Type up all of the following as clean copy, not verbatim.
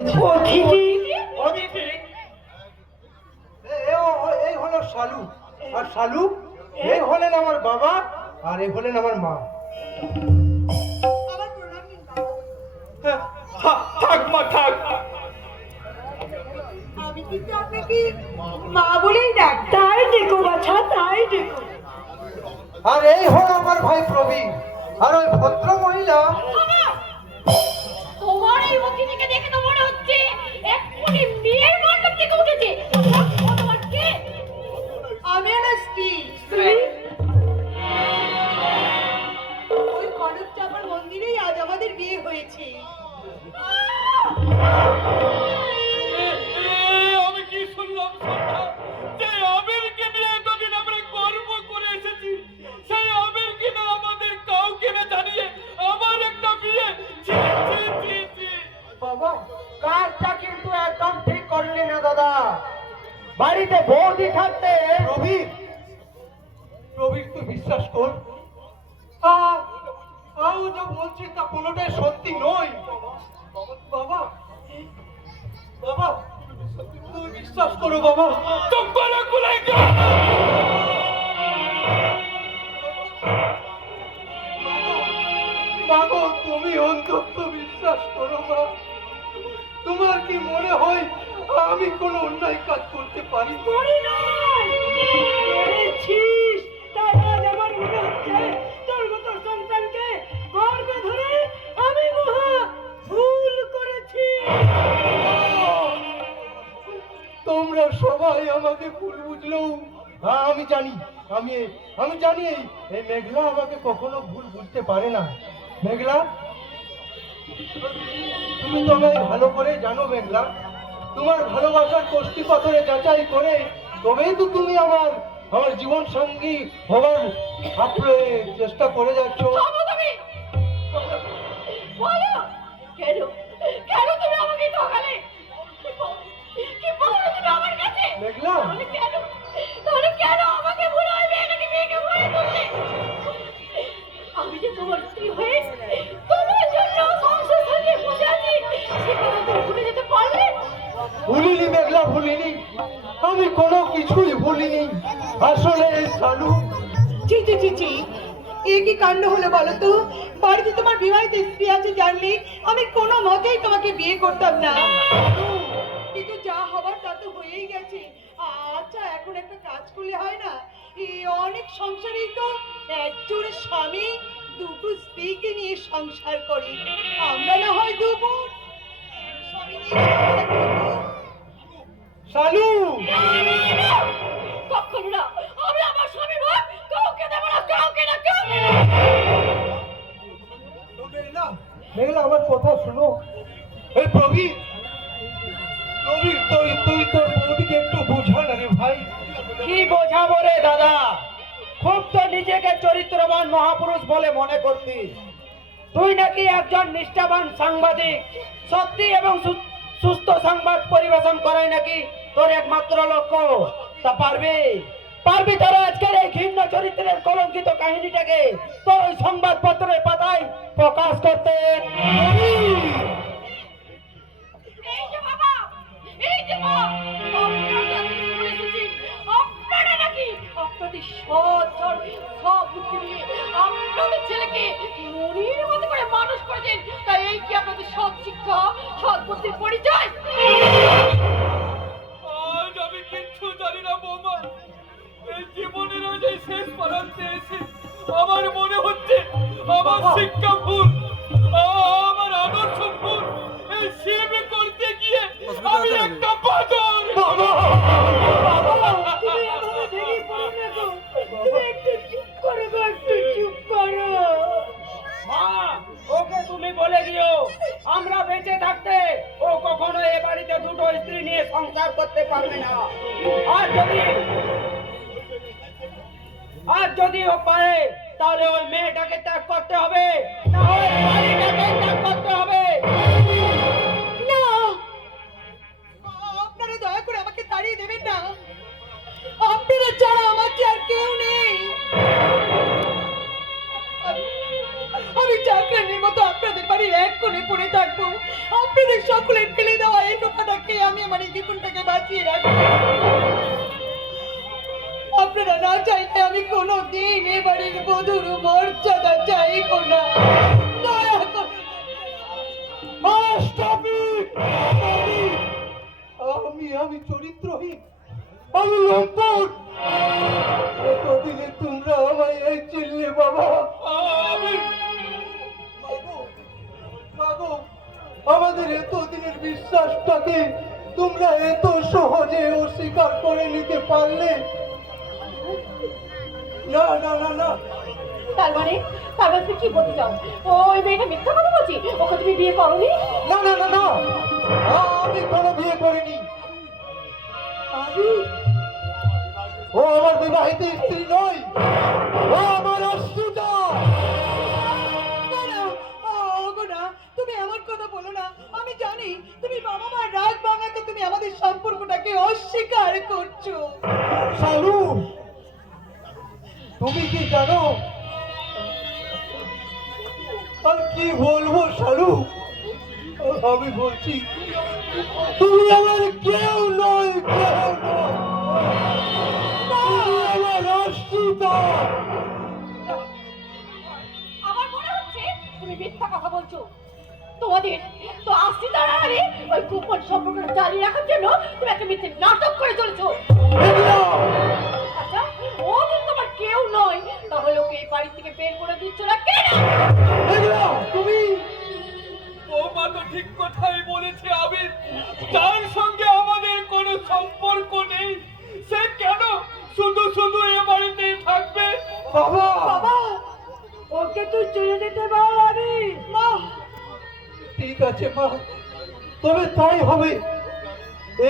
অতিথি অতিথি এই হলো শালু, আর শালু এই হলেন আমার বাবা, আর এই হলেন আমার মা। আমার প্রণাম নিন বাবা। থাক মা থাক। আমি কিন্তু আপনাকে মা বলেই ডাক। তাই দেখো বাছা, তাই দেখো। আর এই হলো আমার ভাই প্রবীণ, আর ওই ভদ্র মহিলা। তোমার এই অতিথিকে দেখে তো মনে হচ্ছে এক্ষুনি বিয়ের মণ্ডপ থেকে উঠেছে। তোমার কে? আমি না স্ত্রী। ওই কনক চাপার মন্দিরেই আজ আমাদের বিয়ে হয়েছে। আমি কি শুনলাম যে আবিরকে নিয়ে এতদিন আমরা গর্ব করে এসেছি, সেই আবির কিনা আমাদের কাউকে না জানিয়ে আমার একটা বিয়ে। ছি, ছি, ছি, ছি। বাবা, কাজটা কিন্তু একদম ঠিক করলি না দাদা। বাড়িতে বৌদি থাকতে প্রবীর, প্রবীর তুই বিশ্বাস কর, আও যা বলছি তা কোনোটাই সত্যি নয়। বাবা, বাবা তুই বিশ্বাস করো বাবা। চুপ করো কুলাঙ্গা। মাগো তুমি অন্তত বিশ্বাস করো মা। তোমার কি মনে হয় আমি কোনো অন্যায় কাজ করতে পারি? করি নাই। করেছিস, তাই আজ আমার মনে হচ্ছে তোর মতো সন্তানকে গর্ভে ধরে আমি মহা ভুল করেছি। তোমরা সবাই আমাকে ভুল বুঝলেও আমি জানি, আমি জানি এই মেঘলা আমাকে কখনো ভুল বুঝতে পারে না। মেঘলা, তুমি তো আমায় ভালো করে জানো মেঘলা। তোমার ভালোবাসার কষ্টি পাথরে যাচাই করে তবেই তো তুমি আমার জীবন সঙ্গী হবার চেষ্টা করে যাচ্ছ। থামো তুমি। বলো কেন, কেন তুমি আমাকে ঠকালে? কি বলো তুমি আমার কাছে? মেঘলা, তাহলে কেন আমাকে ভুলায় মেয়েটাকে বিয়েকে ভুলে তুললে? আমি যে তোমার স্ত্রী হয়ে তোমার জন্য সংসার সাজিয়ে বসে আছি, সেখানে তুমি ভুলে যেতে পারলে? ভুলিনি মেঘলা, ভুলিনি, আমি কোনো কিছুই ভুলিনি। আসলে এই শালু। ছি ছি ছি ছি, এ কি কাণ্ড হলো বলো তো? বাড়িতে তোমার বিবাহিত স্ত্রী আছে জানলে আমি কোনো মতেই তোমাকে বিয়ে করতাম না। কিন্তু যা হবার তা তো হয়েই গেছে। আচ্ছা, এখন একটা কাজ করলে হয় না? এই অনেক সংসারেই তো একজন স্বামী দুটো স্ত্রীকে নিয়ে সংসার করে। আমরা না হয় দু বোন স্বামী নিয়ে সংসার করবো। শালু, কখনো না, আমি আমার স্বামীর ভাগ কাউকে দেবো না, কাউকে না, কাউকে না। মেঘলা আমার কথা শুনো। এই প্রবীর, প্রবীর তুই তোর বৌদিকে একটু বোঝা না রে ভাই। কি বোঝাবো রে দাদা? খুব তো নিজেকে চরিত্রবান মহাপুরুষ বলে মনে করতিস। তুই নাকি একজন নিষ্ঠাবান সাংবাদিক। সত্যি এবং সুস্থ সংবাদ পরিবেশন করাই নাকি তোর একমাত্র লক্ষ্য। তা পারবি তোরা আজকের এই ঘৃণ্য চরিত্রের কলঙ্কিত কাহিনীটাকে তোর ওই সংবাদপত্রের পাতায় প্রকাশ করতে? এই যে বাবা, এই যে মা, আপনারা যারা স্কুলে এসেছেন, আপনারা নাকি আপনাদের সব বুদ্ধি দিয়ে আপনাদের ছেলেকে মনির মতো করে মানুষ করেছেন। তাই এই কি আপনাদের সৎ শিক্ষা, সৎ বুদ্ধির পরিচয়? আজ আমি কিচ্ছু জানি না বৌমা। এই জীবনের আজ এই শেষ প্রান্তে এসে আমার মনে হচ্ছে আমার শিক্ষা ভুল, আমার আদর্শ ভুল। এই শিব করতে গিয়ে আমি একটা পাথর। তুমি এভাবে ভেঙে পড়ো না গো। তুমি একটু চুপ করো গো, একটু চুপ করো। মা, ওকে তুমি বলে দিও আমরা বেঁচে থাকতে ও কখনো এ বাড়িতে দুটো স্ত্রী নিয়ে সংসার করতে পারবে না। আর যদি ও পারে তাহলে ওই মেয়েটাকে ত্যাগ করতে হবে, না হয় বাড়িটাকে ত্যাগ করতে হবে। না, আপনারা দয়া করে আমাকে তাড়িয়ে দেবেন না। আপনারা ছাড়া আমার যে আর কেউ নেই। আমি চাকরানির মতো আপনাদের বাড়ির এক কোণে পড়ে থাকবো। আপনাদের সকলের ফেলে দেওয়া কোনোদিন এবারের বধুর মর্যাদা চাইব না। দয়া করে আমি চরিত্রহীন, আমি লম্পট। এতদিনে তোমরা আমায় এই চিনলে বাবা। মাগো, আমাদের এতদিনের বিশ্বাসটাকে তোমরা এত সহজে অস্বীকার করে নিতে পারলে? না না না না, তার মানে তুমি কি বলতে চাও? ওই মেয়েটা মিথ্যা কথা বলছি, ওকে তুমি বিয়ে করোনি? না না না না, আমি কোনো বিয়ে করিনি। ও আমার বিবাহিত স্ত্রী নয়, ও আমার অশ্রুতা। না না, ওগো না, তুমি এমন কথা বলো না। আমি জানি তুমি বাবা মার রাগ ভাঙাতে তুমি আমাদের সম্পর্কটাকে অস্বীকার করছো। শালু, তুমি কি জানো? আর কি বলবো শালু, আমি বলছি তুমি আমার কেউ নয়, কেউ নয়। তুমি আমার অশ্রুতা। আমার মনে হচ্ছে তুমি মিথ্যা কথা বলছো। তোমাদের তো আসছি দাঁড়ালে ওই গোপন সম্পর্কটা চালিয়ে রাখার জন্য তুমি একটা মিথ্যে নাটক করে চলেছো। আচ্ছা, ও যদি তোমার কেউ নয়, তাহলে ওকে এই বাড়ি থেকে বের করে দিচ্ছ না কেন? তুমি বৌমা তো ঠিক কথাই বলেছে আবির, তার সঙ্গে আমাদের কোনো সম্পর্ক নেই। সে কেন শুধু শুধু এ বাড়িতেই থাকবে? বাবা, বাবা, ওকে তুই চলে যেতে বল। আমি মা, ঠিক আছে মা, তবে তাই হবে।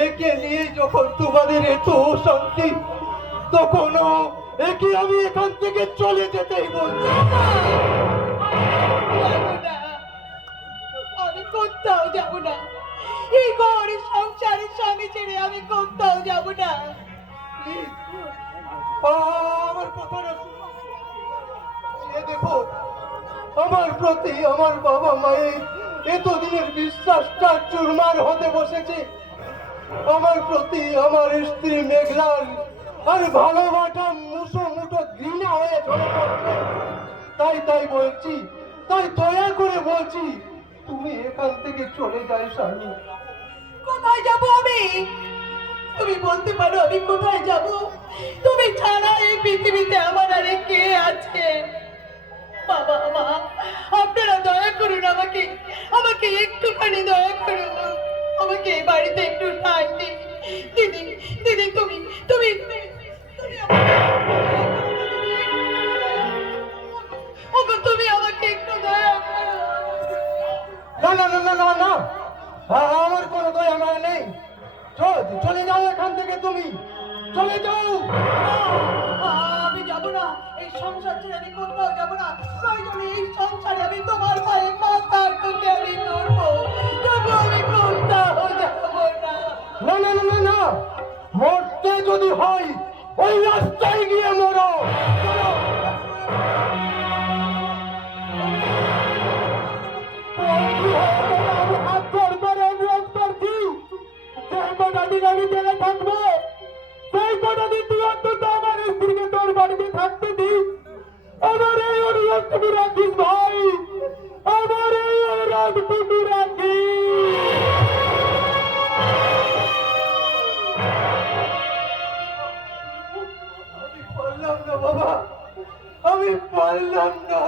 একে নিয়ে যখন তোমাদের এত অশান্তি, তখনও একে আমি এখান থেকে চলে যেতেই বলছি। যাবো না, আমি কোথাও যাব না। এই ঘর সংসারের স্বামী ছেড়ে আমি কোথাও যাব না। Please, আমার কথাটা শুনো। এ দেখো, আমার প্রতি আমার বাবা মায়ের এতদিনের বিশ্বাসটা চুরমার হতে বসেছে। আমার প্রতি আমার স্ত্রী মেঘলার আর ভালোবাসা মুঠো মুঠো ঘৃণা হয়ে ঝরে পড়ছে। তাই বলছি, তাই দয়া করে বলছি, তুমি এখান থেকে চলে যাই স্বামী। কোথায় যাব আমি? তুমি বলতে পারো আমি কোথায় যাব? তুমি ছাড়া এই পৃথিবীতে আমার আর কে আছে? বাবা মা, আপনারা দয়া করুন, আমাকে একটুখানি দয়া করুন। আমাকে এই বাড়িতে একটু ঠাঁই দিন। দিদি দিদি, তুমি তুমি তুমি আমাকে একটু দয়া করো। না না না না না না, আমার কোনো দয়া মায়া নেই। চলে যাও এখান থেকে, তুমি চলে যাও। আমি যাব না, এই সংসার ছেড়ে আমি কোথাও যাব না। প্রয়োজনে এই সংসারে আমি তোমার পায়ে মাথার তোকে আমি করবো, তবু আমি কোথাও যাব না। না না না না না, মরতে যদি হয় ওই রাস্তায় গিয়ে মরো। চলো। আমি হাত জোড় করে অনুরোধ করছি, যে কটা দিন আমি জেলে থাকবো, সেই কটা দিন তুই অন্তত আমার স্ত্রীকে তোর বাড়িতে থাকতে দিস। আমার এই অনুরোধ তুমি রাখিস ভাই, আমার এই অনুরোধ তুমি রাখিস। আমি পারলাম না বাবা, আমি পারলাম না।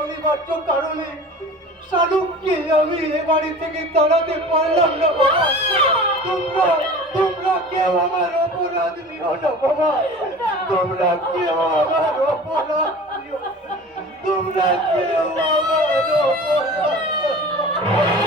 অনিবার্য কারণে শালুককে আমি এ বাড়ি থেকে তাড়াতে পারলাম না বাবা। তোমরা কেউ আমার অপরাধ নিও না বাবা, তোমরা কেউ আমার অপরাধ নিও, তোমরা কেউ আমার অপরাধ নিও না।